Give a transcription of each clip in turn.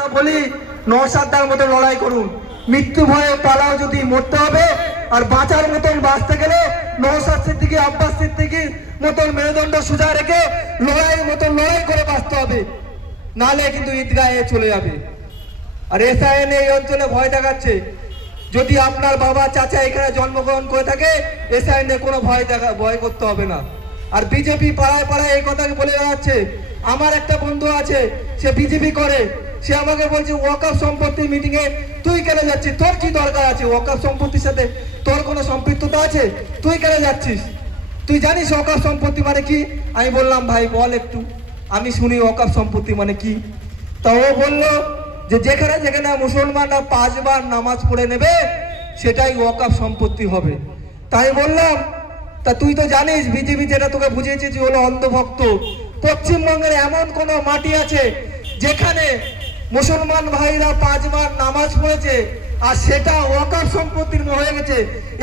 কথা বলি নসাদ্দার মতো লড়াই করুন। মৃত্যু ভয়ে পালাও যদি মরতে হবে, আর বাঁচার মতন বাঁচতে গেলে নৌসাদ সিদ্দিকি, আব্বাস সিদ্দিকির মতন মেরুদণ্ড সোজা রেখে লড়াইয়ের মতন লড়াই করে বাঁচতে হবে। নালে কিন্তু ঈদগাহে চলে যাবে। আর এসআইএন এই অঞ্চলে ভয় দেখাচ্ছে। যদি আপনার বাবা, চাচা এখানে জন্মগ্রহণ করে থাকে, এসআইএন কোনো ভয় দেখা, ভয় করতে হবে না। আর বিজেপি পাড়ায় পাড়ায় এই কথা বলে যাচ্ছে আমার একটা বন্ধু আছে, সে বিজেপি করে। সে আমাকে বলছে ওয়াকআপ সম্পত্তি মিটিং এ তুই কেন যাচ্ছিস? তোর কি দরকার আছে? ওয়াকআপ সম্পত্তির সাথে তোর কোনো সম্পৃক্ততা আছে? তুই কেন যাচ্ছিস? তুই জানিস ওয়াকআপ সম্পত্তি মানে কি? আমি বললাম, ভাই, বল একটু। আমি শুনি ওয়াকআপ সম্পত্তি মানে কি? তা ও বলল যে, যেখানে যেখানে মুসলমানরা পাঁচবার নামাজ পড়ে নেবে, সেটাই ওয়াকআপ সম্পত্তি হবে। তাই বললাম, তা তুই তো জানিস, বিজেপি যেটা তোকে বুঝিয়েছে যে হলো অন্ধভক্ত। পশ্চিমবঙ্গের এমন কোনো মাটি আছে যেখানে মুসলমান ভাইরা পাঁচবার নামাজ পড়েছে, আর সেটা ওয়াকআপ সম্পত্তির হয়ে গেছে।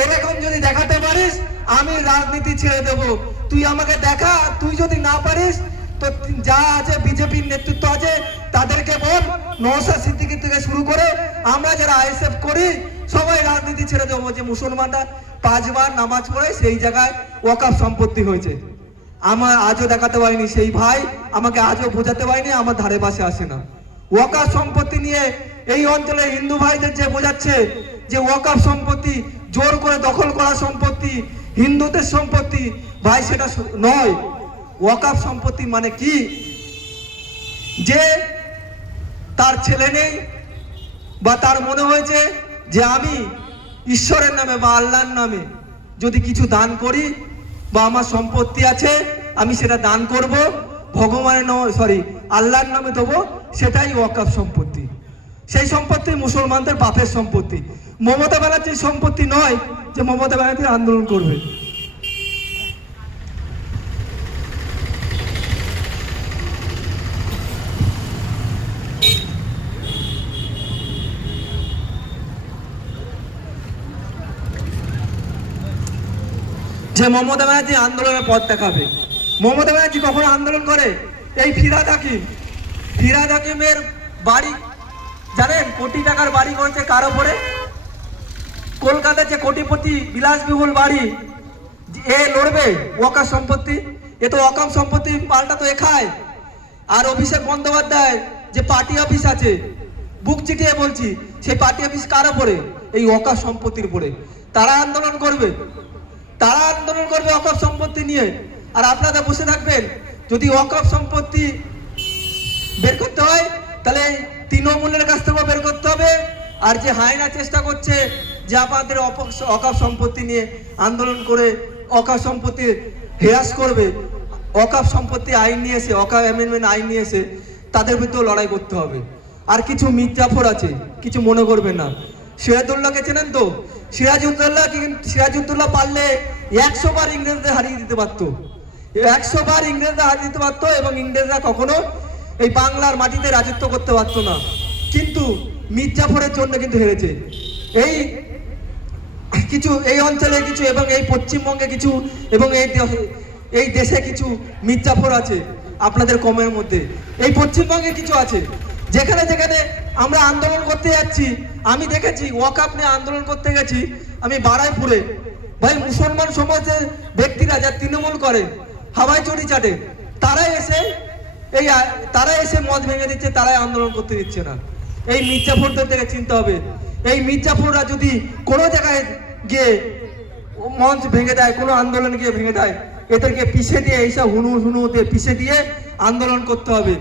এরকম যদি দেখাতে পারিস, আমি রাজনীতি ছেড়ে দেব। তুই আমাকে দেখা, তুই যদি না পারিস, তো যা আছে, বিজেপির নেতৃত্ব আছে, তাদেরকে বল নৌসা সিদ্দিকি থেকে শুরু করে আমরা যারা আইএসএফ করি, সবাই রাজনীতি ছেড়ে দেবো। যে মুসলমানরা পাঁচবার নামাজ পড়ে, সেই জায়গায় ওয়াকাফ সম্পত্তি হয়েছে। আমার আজও দেখাতে পারিনি সেই ভাই, আমাকে আজও বোঝাতে পারিনি, আমার ধারে পাশে আসে না। ওয়াকাফ সম্পত্তি নিয়ে এই অঞ্চলে হিন্দু ভাইদের যে বোঝাচ্ছে যে ওয়াকাফ সম্পত্তি জোর করে দখল করা সম্পত্তি, হিন্দুদের সম্পত্তি, ভাই সেটা নয়। ওয়াকাফ সম্পত্তি মানে কি? যে তার ছেলে নেই বা তার মনে হয়েছে যে আমি ঈশ্বরের নামে বা আল্লাহর নামে যদি কিছু দান করি বা আমার সম্পত্তি আছে, আমি সেটা দান করব, ভগবানের নামে সরি আল্লাহর নামে দেবো সেটাই ওয়াকাফ সম্পত্তি। সেই সম্পত্তি মুসলমানদের বাপের সম্পত্তি। মমতা ব্যানার্জির সম্পত্তি নয় যে মমতা ব্যানার্জি আন্দোলন করবে। যে মমতা ব্যানার্জি আন্দোলনের পথ দেখাবে। মমতা ব্যানার্জি কখনো আন্দোলন করে? এই ফিরাদ হাকিম ফিরাদ হাকিমের বাড়ি, জানেন, কোটি টাকার বাড়ি করেছে কার ওপরে? কলকাতার যে কোটিপতি বিলাসবিহুল বাড়ি এ লড়বে, ওয়াকার সম্পত্তি, এ তো অকাম সম্পত্তি পাল্টা তো এ খায়। আর অভিষেক বন্দ্যোপাধ্যায় যে পার্টি অফিস আছে, বুক চিটিয়ে বলছি, সেই পার্টি অফিস কার ওপরে? এই অকাশ সম্পত্তির উপরে। তারা আন্দোলন করবে। তারা আন্দোলন করবে অকাপ সম্পত্তি নিয়ে। আর আপনারা বসে থাকবেন, যদি অকাপ সম্পত্তি বের করতে হয়, তাহলে তৃণমূলের কাছ থেকেও বের করতে হবে। আর যে হায়না চেষ্টা করছে যে আমাদের অকাপ সম্পত্তি নিয়ে আন্দোলন করে অকাপ সম্পত্তি হেরাস করবে, অকাপ সম্পত্তি আইন নিয়ে এসে, অকাপ অ্যামেন্ডমেন্ট আইন নিয়ে এসে তাদের ভিতরেও লড়াই করতে হবে। আর কিছু মির্জাফর আছে, কিছু মনে করবে না। সিরাজউদ্দৌলাকে চেনেন তো? সিরাজউদ্দৌলা কি- সিরাজউদ্দৌলা পারলে একশো বার ইংরেজদের হারিয়ে দিতে পারতো। একশো বার ইংরেজরা হারিয়ে দিতে পারতো এবং ইংরেজরা কখনো এই বাংলার মাটিতে রাজত্ব করতে পারতো না। কিন্তু মির্জাফরের জন্য কিন্তু হেরেছে। এই কিছু, এই অঞ্চলে কিছু এবং এই পশ্চিমবঙ্গে কিছু এবং এই এই দেশে কিছু মির্জাফর আছে আপনাদের কমের মধ্যে। এই পশ্চিমবঙ্গে কিছু আছে। যেখানে যেখানে আমরা আন্দোলন করতে যাচ্ছি, আমি দেখেছি, ওয়াকাপ নিয়ে আন্দোলন করতে গেছি, আমি বারাইপুরে। ভাই, মুসলমান সমাজের ব্যক্তিরা যা তৃণমূল করে হাওয়াই চড়ি চাটে তারাই এসে এই তারাই এসে মদ ভেঙে দিচ্ছে, তারাই আন্দোলন করতে দিচ্ছে না। এই মির্জাফরদের থেকে চিনতে হবে। এই মির্জাফররা যদি কোনো জায়গায় গিয়ে মঞ্চ ভেঙে দেয়, কোনো আন্দোলন গিয়ে ভেঙে দেয়, এদেরকে পিছিয়ে দিয়ে, এইসব হুনু হুনু দিয়ে পিছিয়ে দিয়ে আন্দোলন করতে হবে।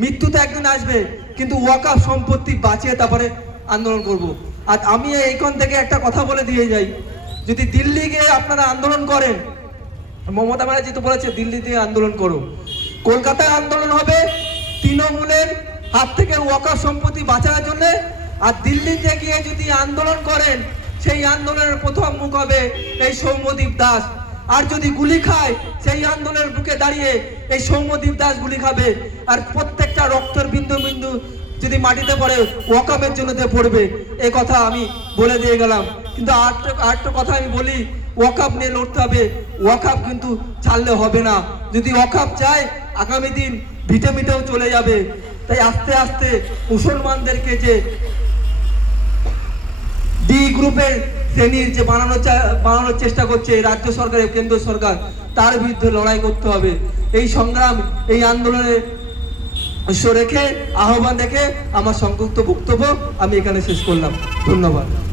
মৃত্যু তো একদিন আসবে, কিন্তু ওয়াকাফ সম্পত্তি বাঁচিয়ে তারপরে আন্দোলন করব। আর আমি এইখান থেকে একটা কথা বলে দিয়ে যাই। যদি দিল্লি গিয়ে আপনারা আন্দোলন করেন, মমতা ব্যানার্জি তো বলেছে দিল্লিতে আন্দোলন করো। কলকাতায় আন্দোলন হবে, তৃণমূলের হাত থেকে ওয়াকার সম্পত্তি বাঁচানোর জন্য, আর দিল্লিতে গিয়ে যদি আন্দোলন করেন, সেই আন্দোলনের প্রথম মুখ হবে এই সৌম্যদীপ দাস। আর যদি গুলি খায়, সেই আন্দোলনের বুকে দাঁড়িয়ে এই সৌম্যদীপ দাস গুলি খাবে। আর প্রত্যেকটা রক্তের বিন্দু বিন্দু যদি মাটিতে পড়ে ওয়াকামের জন্য পড়বে। এই কথা আমি বলে দিয়ে গেলাম। কিন্তু আরেকটা আরেকটা কথা আমি বলি ওয়াকাপ নিয়ে লড়তে হবে। ওয়াকাপ কিন্তু ছাড়লে হবে না। যদি ওয়াকাপ চায়, আগামী দিন ভিটে মিটেও চলে যাবে। তাই আস্তে আস্তে মুসলমানদেরকে যে ডি গ্রুপের শ্রেণির যে বানানোর চা- বানানোর চেষ্টা করছে রাজ্য সরকার, কেন্দ্র সরকার, তার বিরুদ্ধে লড়াই করতে হবে। এই সংগ্রাম, এই আন্দোলনে রেখে আহ্বান রেখে আমার সংযুক্ত বক্তব্য আমি এখানে শেষ করলাম। ধন্যবাদ।